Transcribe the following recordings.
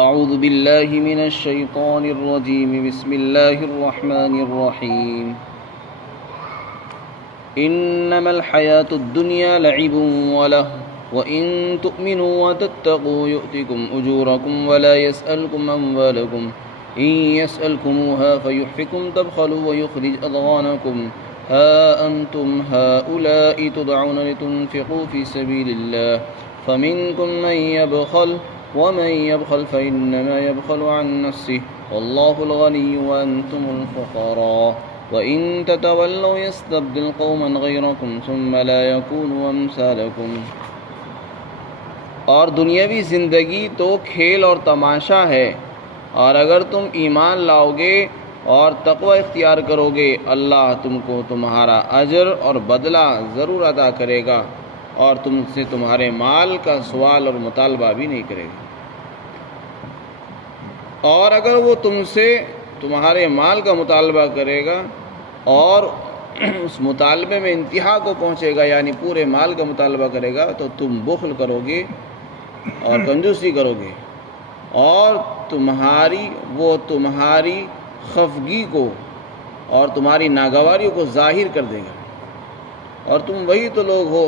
أعوذ بالله من الشيطان الرجيم بسم الله الرحمن الرحيم إنما الحياة الدنيا لعب وله وإن تؤمنوا وتتقوا يؤتكم أجوركم ولا يسألكم أموالكم إن يسألكموها فيحفكم تبخلوا ويخرج أضغانكم ها أنتم هؤلاء تدعون لتنفقوا في سبيل الله فمنكم من يبخل ومن يبخل فإنما يبخل عن نفسه والله الغني وأنتم الفقراء وإن تتولوا يستبدل قوما غيركم ثم لا يكونوا أمثالكم۔ اور دنیاوی زندگی تو کھیل اور تماشا ہے، اور اگر تم ایمان لاؤ گے اور تقوی اختیار کرو گے اللہ تم کو تمہارا اجر اور بدلہ ضرور ادا کرے گا، اور تم سے تمہارے مال کا سوال اور مطالبہ بھی نہیں کرے گا۔ اور اگر وہ تم سے تمہارے مال کا مطالبہ کرے گا اور اس مطالبے میں انتہا کو پہنچے گا، یعنی پورے مال کا مطالبہ کرے گا، تو تم بخل کرو گے اور کنجوسی کرو گے، اور تمہاری خفگی کو اور تمہاری ناگواری کو ظاہر کر دے گا۔ اور تم وہی تو لوگ ہو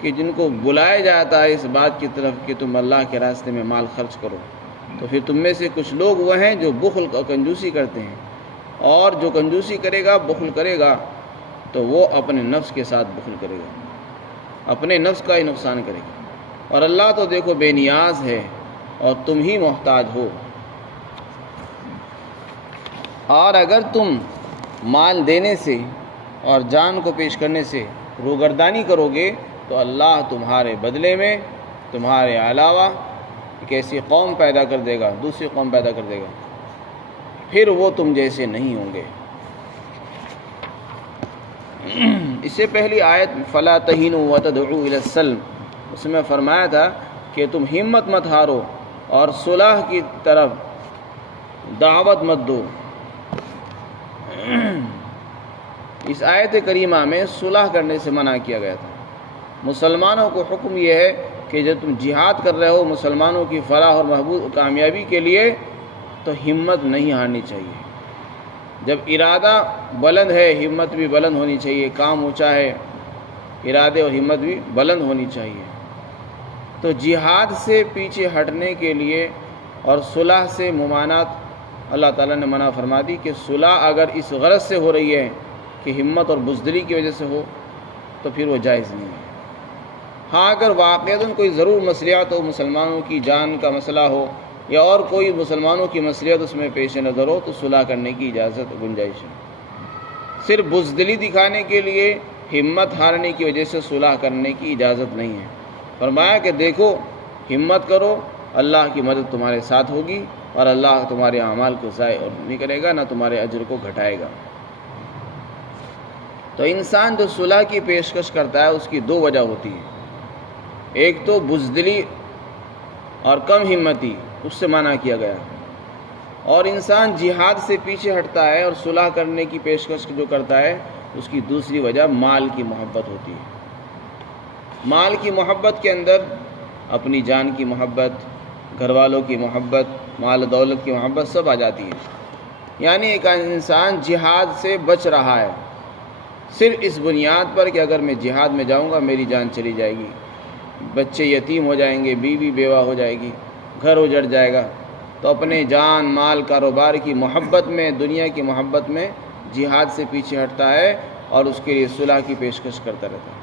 کہ جن کو بلایا جاتا ہے اس بات کی طرف کہ تم اللہ کے راستے میں مال خرچ کرو، تو پھر تم میں سے کچھ لوگ وہ ہیں جو بخل اور کنجوسی کرتے ہیں، اور جو کنجوسی کرے گا، بخل کرے گا، تو وہ اپنے نفس کے ساتھ بخل کرے گا، اپنے نفس کا ہی نقصان کرے گا۔ اور اللہ تو دیکھو بے نیاز ہے اور تم ہی محتاج ہو۔ اور اگر تم مال دینے سے اور جان کو پیش کرنے سے روگردانی کرو گے تو اللہ تمہارے بدلے میں تمہارے علاوہ ایک ایسی قوم پیدا کر دے گا، دوسری قوم پیدا کر دے گا، پھر وہ تم جیسے نہیں ہوں گے۔ اس سے پہلی آیت فَلَا تَهِنُوا وَتَدْعُوا إِلَى السَّلْمِ، اس میں فرمایا تھا کہ تم ہمت مت ہارو اور صلح کی طرف دعوت مت دو۔ اس آیت کریمہ میں صلح کرنے سے منع کیا گیا تھا۔ مسلمانوں کو حکم یہ ہے کہ جب تم جہاد کر رہے ہو مسلمانوں کی فلاح اور محبوب کامیابی کے لیے، تو ہمت نہیں ہارنی چاہیے۔ جب ارادہ بلند ہے ہمت بھی بلند ہونی چاہیے، کام اونچا ہے ارادے اور ہمت بھی بلند ہونی چاہیے۔ تو جہاد سے پیچھے ہٹنے کے لیے اور صلح سے ممانعت اللہ تعالیٰ نے منع فرما دی کہ صلح اگر اس غرض سے ہو رہی ہے کہ ہمت اور بزدلی کی وجہ سے ہو تو پھر وہ جائز نہیں ہے۔ ہاں اگر واقعتاً کوئی ضرور مصلحت ہو، مسلمانوں کی جان کا مسئلہ ہو یا اور کوئی مسلمانوں کی مصلحت اس میں پیش نظر ہو تو صلح کرنے کی اجازت گنجائش ہے۔ صرف بزدلی دکھانے کے لیے ہمت ہارنے کی وجہ سے صلح کرنے کی اجازت نہیں ہے۔ فرمایا کہ دیکھو ہمت کرو، اللہ کی مدد تمہارے ساتھ ہوگی اور اللہ تمہارے اعمال کو ضائع نہیں کرے گا، نہ تمہارے اجر کو گھٹائے گا۔ تو انسان جو صلح کی پیشکش کرتا ہے اس کی دو وجہ ہوتی ہے، ایک تو بزدلی اور کم ہمتی، اس سے منع کیا گیا، اور انسان جہاد سے پیچھے ہٹتا ہے اور صلح کرنے کی پیشکش جو کرتا ہے اس کی دوسری وجہ مال کی محبت ہوتی ہے۔ مال کی محبت کے اندر اپنی جان کی محبت، گھر والوں کی محبت، مال و دولت کی محبت سب آ جاتی ہے۔ یعنی ایک انسان جہاد سے بچ رہا ہے صرف اس بنیاد پر کہ اگر میں جہاد میں جاؤں گا میری جان چلی جائے گی، بچے یتیم ہو جائیں گے، بیوی بیوہ ہو جائے گی، گھر اجڑ جائے گا، تو اپنے جان مال کاروبار کی محبت میں، دنیا کی محبت میں جہاد سے پیچھے ہٹتا ہے اور اس کے لیے صلح کی پیشکش کرتا رہتا ہے۔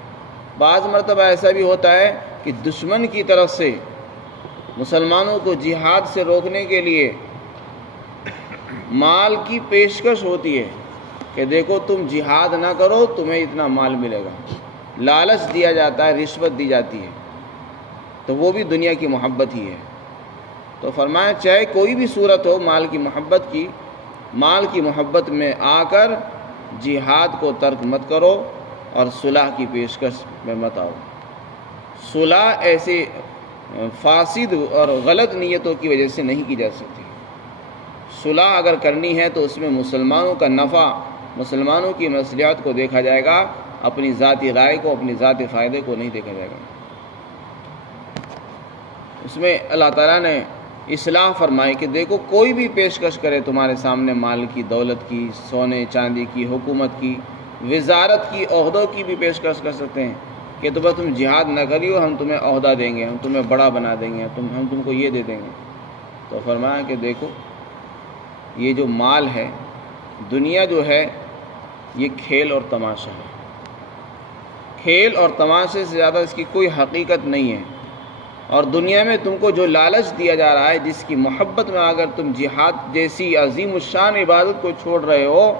بعض مرتبہ ایسا بھی ہوتا ہے کہ دشمن کی طرف سے مسلمانوں کو جہاد سے روکنے کے لیے مال کی پیشکش ہوتی ہے کہ دیکھو تم جہاد نہ کرو تمہیں اتنا مال ملے گا، لالچ دیا جاتا ہے، رشوت دی جاتی ہے، تو وہ بھی دنیا کی محبت ہی ہے۔ تو فرمایا چاہے کوئی بھی صورت ہو مال کی محبت کی، مال کی محبت میں آ کر جہاد کو ترک مت کرو اور صلح کی پیشکش میں مت آؤ۔ صلح ایسے فاسد اور غلط نیتوں کی وجہ سے نہیں کی جا سکتی۔ صلح اگر کرنی ہے تو اس میں مسلمانوں کا نفع، مسلمانوں کی مصلحت کو دیکھا جائے گا، اپنی ذاتی رائے کو، اپنی ذاتی فائدے کو نہیں دیکھا جائے گا۔ اس میں اللہ تعالیٰ نے اصلاح فرمائی کہ دیکھو کوئی بھی پیشکش کرے تمہارے سامنے مال کی، دولت کی، سونے چاندی کی، حکومت کی، وزارت کی، عہدوں کی بھی پیشکش کر سکتے ہیں کہ تو بس تم جہاد نہ کریو، ہم تمہیں عہدہ دیں گے، ہم تمہیں بڑا بنا دیں گے، ہم تم کو یہ دے دیں گے۔ تو فرمایا کہ دیکھو یہ جو مال ہے، دنیا جو ہے یہ کھیل اور تماشا ہے، کھیل اور تماشے سے زیادہ اس کی کوئی حقیقت نہیں ہے۔ اور دنیا میں تم کو جو لالچ دیا جا رہا ہے، جس کی محبت میں اگر تم جہاد جیسی عظیم الشان عبادت کو چھوڑ رہے ہو،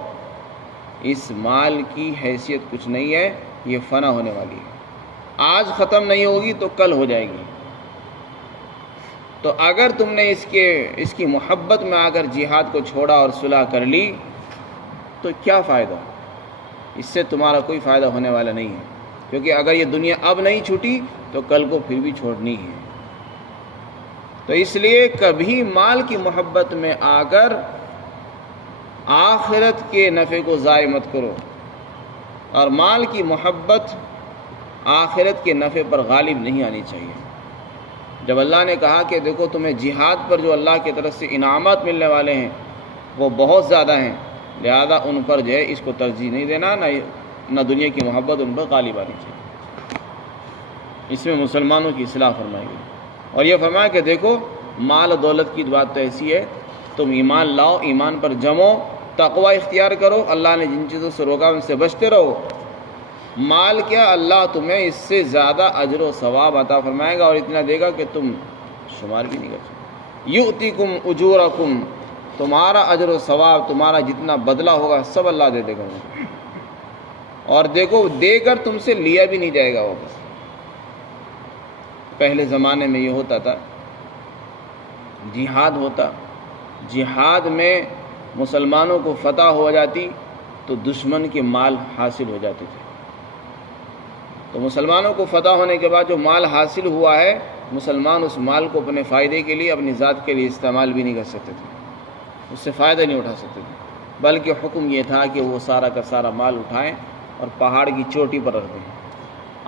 اس مال کی حیثیت کچھ نہیں ہے، یہ فنا ہونے والی ہے، آج ختم نہیں ہوگی تو کل ہو جائے گی۔ تو اگر تم نے اس کی محبت میں اگر جہاد کو چھوڑا اور صلح کر لی تو کیا فائدہ؟ اس سے تمہارا کوئی فائدہ ہونے والا نہیں ہے، کیونکہ اگر یہ دنیا اب نہیں چھوٹی تو کل کو پھر بھی چھوڑنی ہے۔ تو اس لیے کبھی مال کی محبت میں آ کر آخرت کے نفع کو ضائع مت کرو، اور مال کی محبت آخرت کے نفع پر غالب نہیں آنی چاہیے۔ جب اللہ نے کہا کہ دیکھو تمہیں جہاد پر جو اللہ کی طرف سے انعامات ملنے والے ہیں وہ بہت زیادہ ہیں، لہذا ان پر جو ہے اس کو ترجیح نہیں دینا، نہ دنیا کی محبت ان پر غالب آنی چاہیے۔ اس میں مسلمانوں کی اصلاح فرمائی گئی، اور یہ فرمایا کہ دیکھو مال و دولت کی بات تو ایسی ہے، تم ایمان لاؤ، ایمان پر جمو، تقوی اختیار کرو، اللہ نے جن چیزوں سے روکا ان سے بچتے رہو۔ مال کیا، اللہ تمہیں اس سے زیادہ اجر و ثواب عطا فرمائے گا، اور اتنا دے گا کہ تم شمار بھی نہیں کر سکتے۔ یؤتیکم اجورکم، تمہارا اجر و ثواب، تمہارا جتنا بدلہ ہوگا سب اللہ دے دے گا، اور دیکھو دے کر تم سے لیا بھی نہیں جائے گا واپس۔ پہلے زمانے میں یہ ہوتا تھا، جہاد ہوتا، جہاد میں مسلمانوں کو فتح ہو جاتی تو دشمن کے مال حاصل ہو جاتے تھے، تو مسلمانوں کو فتح ہونے کے بعد جو مال حاصل ہوا ہے، مسلمان اس مال کو اپنے فائدے کے لیے، اپنی ذات کے لیے استعمال بھی نہیں کر سکتے تھے، اس سے فائدہ نہیں اٹھا سکتے تھے، بلکہ حکم یہ تھا کہ وہ سارا کا سارا مال اٹھائیں اور پہاڑ کی چوٹی پر رکھ دیں،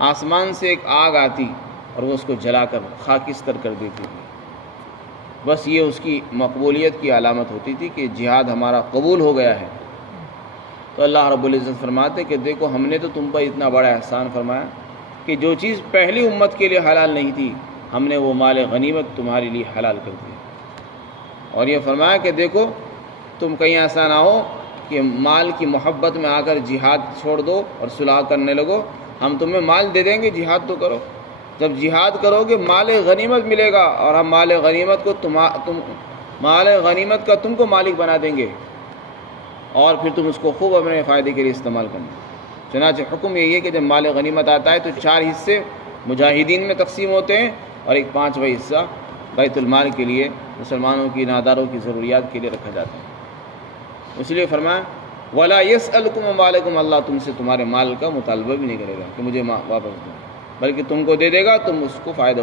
آسمان سے ایک آگ آتی اور وہ اس کو جلا کر خاکستر کر دیتی تھی، بس یہ اس کی مقبولیت کی علامت ہوتی تھی کہ جہاد ہمارا قبول ہو گیا ہے۔ تو اللہ رب العزت فرماتے کہ دیکھو ہم نے تو تم پر اتنا بڑا احسان فرمایا کہ جو چیز پہلی امت کے لیے حلال نہیں تھی، ہم نے وہ مال غنیمت تمہارے لیے حلال کر دیا، اور یہ فرمایا کہ دیکھو تم کہیں ایسا نہ ہو کہ مال کی محبت میں آ کر جہاد چھوڑ دو اور صلح کرنے لگو، ہم تمہیں مال دے دیں گے، جہاد تو کرو، جب جہاد کرو گے مال غنیمت ملے گا، اور ہم مال غنیمت کا تم کو مالک بنا دیں گے، اور پھر تم اس کو خوب اپنے فائدے کے لیے استعمال کرنا۔ چنانچہ حکم یہی ہے کہ جب مال غنیمت آتا ہے تو 4 حصے مجاہدین میں تقسیم ہوتے ہیں، اور ایک 5واں حصہ بیت المال کے لیے، مسلمانوں کی ناداروں کی ضروریات کے لیے رکھا جاتا ہے۔ اس لیے فرمایا وَلَا يَسْأَلُكُمْ أَمْوَالَكُمْ، اللہ تم سے تمہارے مال کا مطالبہ بھی نہیں کرے گا کہ مجھے واپس دو، بلکہ تم کو دے دے گا، تم اس کو فائدہ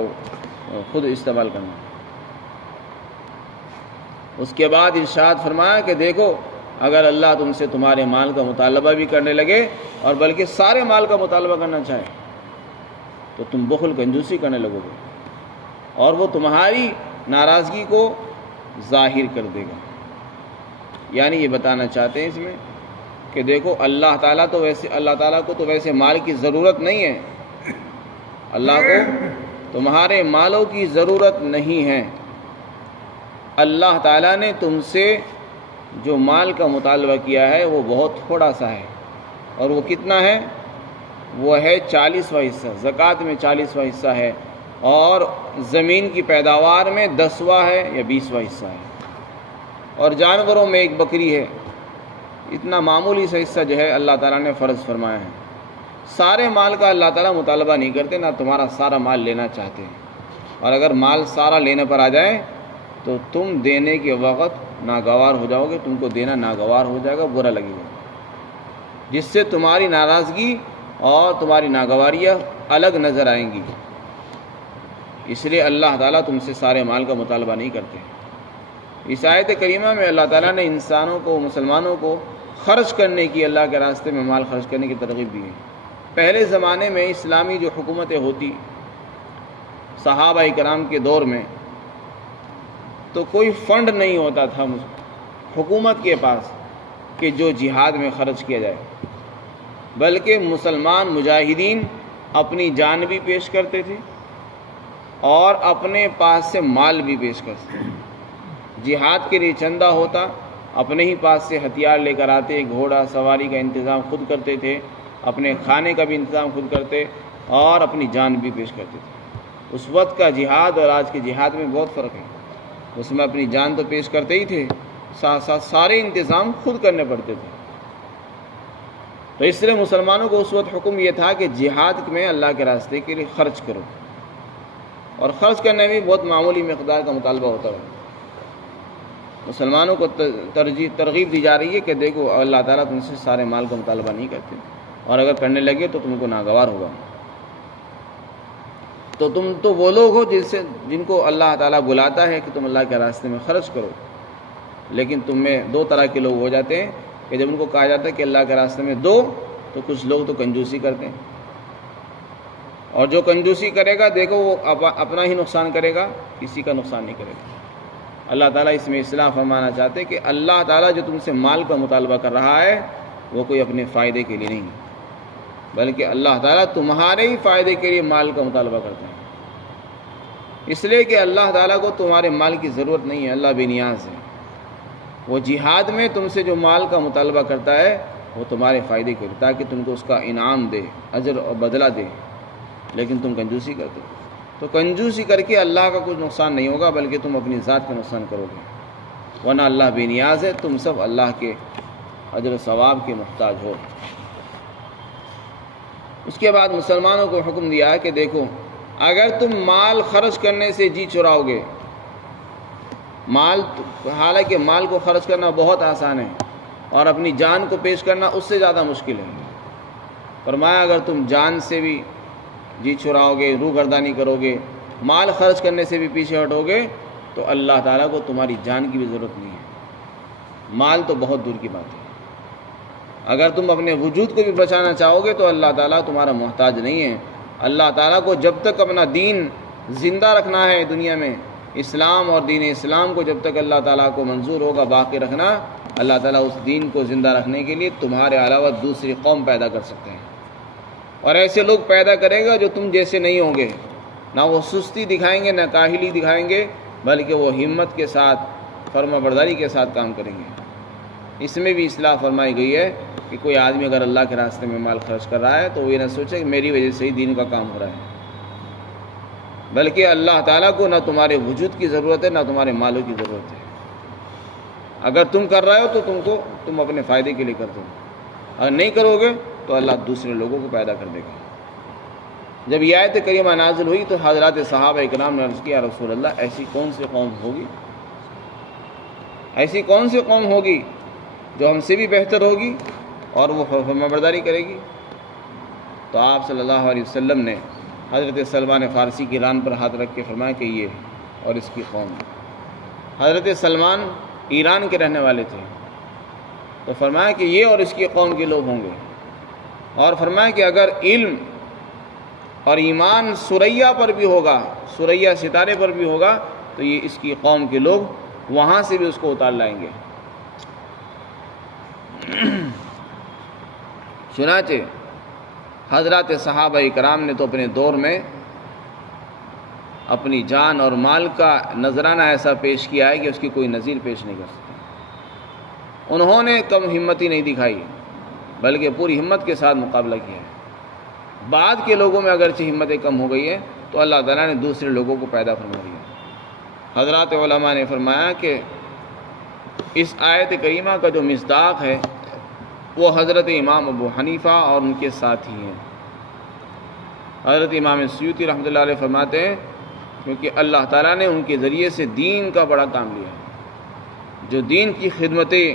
خود استعمال کرنا۔ اس کے بعد ارشاد فرمایا کہ دیکھو اگر اللہ تم سے تمہارے مال کا مطالبہ بھی کرنے لگے، اور بلکہ سارے مال کا مطالبہ کرنا چاہے، تو تم بخل کنجوسی کرنے لگو گے، اور وہ تمہاری ناراضگی کو ظاہر کر دے گا۔ یعنی یہ بتانا چاہتے ہیں اس میں کہ دیکھو اللہ تعالیٰ کو تو ویسے مال کی ضرورت نہیں ہے، اللہ کو تمہارے مالوں کی ضرورت نہیں ہے، اللہ تعالیٰ نے تم سے جو مال کا مطالبہ کیا ہے وہ بہت تھوڑا سا ہے، اور وہ کتنا ہے؟ وہ ہے 40واں حصہ، زکوٰۃ میں 40واں حصہ ہے، اور زمین کی پیداوار میں 10واں ہے یا 20واں حصہ ہے، اور جانوروں میں ایک بکری ہے۔ اتنا معمولی سا حصہ جو ہے اللہ تعالیٰ نے فرض فرمایا ہے۔ سارے مال کا اللہ تعالیٰ مطالبہ نہیں کرتے، نہ تمہارا سارا مال لینا چاہتے ہیں، اور اگر مال سارا لینے پر آ جائے تو تم دینے کے وقت ناگوار ہو جاؤ گے، تم کو دینا ناگوار ہو جائے گا، برا لگے گا، جس سے تمہاری ناراضگی اور تمہاری ناگواریاں الگ نظر آئیں گی۔ اس لیے اللہ تعالیٰ تم سے سارے مال کا مطالبہ نہیں کرتے۔ اس آیت کریمہ میں اللہ تعالیٰ نے انسانوں کو، مسلمانوں کو خرچ کرنے کی، اللہ کے راستے میں مال خرچ کرنے کی ترغیب دی ہے۔ پہلے زمانے میں اسلامی جو حکومتیں ہوتی، صحابہ کرام کے دور میں، تو کوئی فنڈ نہیں ہوتا تھا حکومت کے پاس کہ جو جہاد میں خرچ کیا جائے، بلکہ مسلمان مجاہدین اپنی جان بھی پیش کرتے تھے اور اپنے پاس سے مال بھی پیش کرتے تھے۔ جہاد کے لیے چندہ ہوتا، اپنے ہی پاس سے ہتھیار لے کر آتے، گھوڑا سواری کا انتظام خود کرتے تھے، اپنے کھانے کا بھی انتظام خود کرتے اور اپنی جان بھی پیش کرتے تھے۔ اس وقت کا جہاد اور آج کے جہاد میں بہت فرق ہے۔ اس میں اپنی جان تو پیش کرتے ہی تھے، ساتھ ساتھ سارے انتظام خود کرنے پڑتے تھے۔ تو اس لیے مسلمانوں کو اس وقت حکم یہ تھا کہ جہاد میں اللہ کے راستے کے لیے خرچ کرو، اور خرچ کرنے میں بہت معمولی مقدار کا مطالبہ ہوتا ہے۔ مسلمانوں کو ترغیب دی جا رہی ہے کہ دیکھو اللہ تعالیٰ تم سے سارے مال کا مطالبہ نہیں کرتے، اور اگر کرنے لگے تو تم کو ناگوار ہوگا۔ تو تم تو وہ لوگ ہو جن کو اللہ تعالیٰ بلاتا ہے کہ تم اللہ کے راستے میں خرچ کرو، لیکن تم میں دو طرح کے لوگ ہو جاتے ہیں کہ جب ان کو کہا جاتا ہے کہ اللہ کے راستے میں دو، تو کچھ لوگ تو کنجوسی کرتے ہیں، اور جو کنجوسی کرے گا دیکھو وہ اپنا ہی نقصان کرے گا، کسی کا نقصان نہیں کرے گا۔ اللہ تعالیٰ اس میں اصلاح فرمانا چاہتے کہ اللہ تعالیٰ جو تم سے مال کا مطالبہ کر رہا ہے وہ کوئی اپنے فائدے کے لیے نہیں، بلکہ اللہ تعالیٰ تمہارے ہی فائدے کے لیے مال کا مطالبہ کرتے ہیں، اس لیے کہ اللہ تعالیٰ کو تمہارے مال کی ضرورت نہیں ہے، اللہ بے نیاز ہے۔ وہ جہاد میں تم سے جو مال کا مطالبہ کرتا ہے وہ تمہارے فائدے کے لیے، تاکہ تم کو اس کا انعام دے، اجر اور بدلہ دے، لیکن تم کنجوسی کرتے ہو۔ تو کنجوسی کر کے اللہ کا کچھ نقصان نہیں ہوگا، بلکہ تم اپنی ذات کا نقصان کرو گے، ورنہ اللہ بے نیاز ہے، تم سب اللہ کے اجر و ثواب کے محتاج ہو۔ اس کے بعد مسلمانوں کو حکم دیا ہے کہ دیکھو اگر تم مال خرچ کرنے سے جی چراؤ گے، حالانکہ مال کو خرچ کرنا بہت آسان ہے اور اپنی جان کو پیش کرنا اس سے زیادہ مشکل ہے۔ فرمایا اگر تم جان سے بھی جی چھڑاؤ گے، روح گردانی کرو گے، مال خرچ کرنے سے بھی پیچھے ہٹو گے، تو اللہ تعالیٰ کو تمہاری جان کی بھی ضرورت نہیں ہے، مال تو بہت دور کی بات ہے۔ اگر تم اپنے وجود کو بھی بچانا چاہو گے تو اللہ تعالیٰ تمہارا محتاج نہیں ہے۔ اللہ تعالیٰ کو جب تک اپنا دین زندہ رکھنا ہے دنیا میں، اسلام اور دین اسلام کو جب تک اللہ تعالیٰ کو منظور ہوگا باقی رکھنا، اللہ تعالیٰ اس دین کو زندہ رکھنے کے لیے تمہارے علاوہ دوسری قوم پیدا کر سکتے ہیں، اور ایسے لوگ پیدا کرے گا جو تم جیسے نہیں ہوں گے، نہ وہ سستی دکھائیں گے نہ کاہلی دکھائیں گے، بلکہ وہ ہمت کے ساتھ فرما برداری کے ساتھ کام کریں گے۔ اس میں بھی اصلاح فرمائی گئی ہے کہ کوئی آدمی اگر اللہ کے راستے میں مال خرچ کر رہا ہے تو وہ یہ نہ سوچے کہ میری وجہ سے ہی دین کا کام ہو رہا ہے، بلکہ اللہ تعالیٰ کو نہ تمہارے وجود کی ضرورت ہے نہ تمہارے مالوں کی ضرورت ہے۔ اگر تم کر رہے ہو تو تم اپنے فائدے کے لیے کرتے ہو، اگر نہیں کرو گے تو اللہ دوسرے لوگوں کو پیدا کر دے گا۔ جب یہ آیت کریمہ نازل ہوئی تو حضرات صحابہ اکرام نے عرض کیا رسول اللہ ایسی کون سی قوم ہوگی، ایسی کون سی قوم ہوگی جو ہم سے بھی بہتر ہوگی اور وہ فرما برداری کرے گی؟ تو آپ صلی اللہ علیہ وسلم نے حضرت سلمان فارسی کی ران پر ہاتھ رکھ کے فرمایا کہ یہ اور اس کی قوم۔ حضرت سلمان ایران کے رہنے والے تھے، تو فرمایا کہ یہ اور اس کی قوم کے لوگ ہوں گے، اور فرمایا کہ اگر علم اور ایمان ثریا پر بھی ہوگا، ثریا ستارے پر بھی ہوگا، تو یہ اس کی قوم کے لوگ وہاں سے بھی اس کو اتار لائیں گے۔ چنانچہ حضرات صحابہ اکرام نے تو اپنے دور میں اپنی جان اور مال کا نذرانہ ایسا پیش کیا ہے کہ اس کی کوئی نظیر پیش نہیں کر سکتا۔ انہوں نے کم ہمتی نہیں دکھائی بلکہ پوری ہمت کے ساتھ مقابلہ کیا ہے۔ بعد کے لوگوں میں اگرچہ ہمتیں کم ہو گئی ہے تو اللہ تعالیٰ نے دوسرے لوگوں کو پیدا فرما دیا۔ حضرات علماء نے فرمایا کہ اس آیت کریمہ کا جو مصداق ہے وہ حضرت امام ابو حنیفہ اور ان کے ساتھی ہیں۔ حضرت امام سیوطی رحمۃ اللہ علیہ فرماتے ہیں کیونکہ اللہ تعالیٰ نے ان کے ذریعے سے دین کا بڑا کام لیا ہے، جو دین کی خدمتیں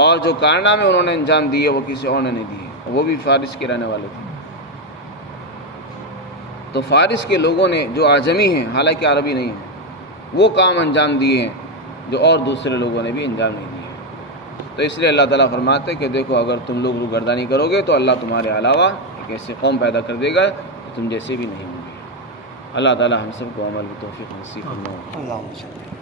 اور جو کارنامے انہوں نے انجام دیے وہ کسی اور نے نہیں دیے، وہ بھی فارس کے رہنے والے تھے۔ تو فارس کے لوگوں نے جو اعجمی ہیں حالانکہ عربی نہیں ہیں، وہ کام انجام دیے ہیں جو اور دوسرے لوگوں نے بھی انجام نہیں دیے۔ تو اس لیے اللہ تعالیٰ فرماتے کہ دیکھو اگر تم لوگ روگردانی کرو گے تو اللہ تمہارے علاوہ ایک ایسی قوم پیدا کر دے گا کہ تم جیسے بھی نہیں ہوں گے۔ اللہ تعالیٰ ہم سب کو عمل کی توفیق نصیب فرمائے۔